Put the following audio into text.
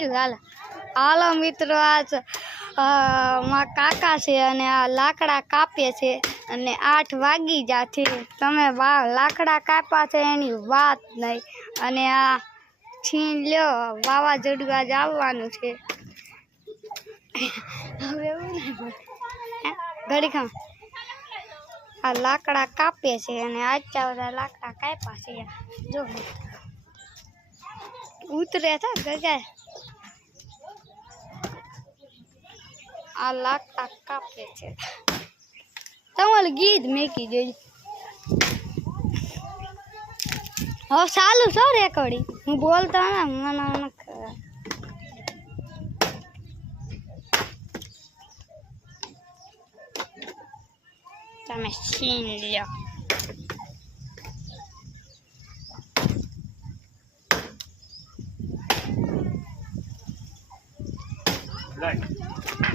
કર્યું હાલ હાલો મિત્રો આજ મારા કાકા છે અને આ લાકડા કાપે છે અને 8 વાગી જાશે તમે લાકડા કાપ્યા છે એની વાત નહીં અને આ છીન લ્યો વાવાઝોડું આજ આવવાનું છે હવે એવું ઘડી ખા આ લાકડા કાપે છે અને આચા બધા લાકડા કાપ્યા છે જો ઉતરે था गगाय आ लाकड़ा कापे छे तमल गीत मेकी जोई हो चालू छो रेकॉर्डिंग हूँ बोलता ना मना તમે છીન લ્યો Like.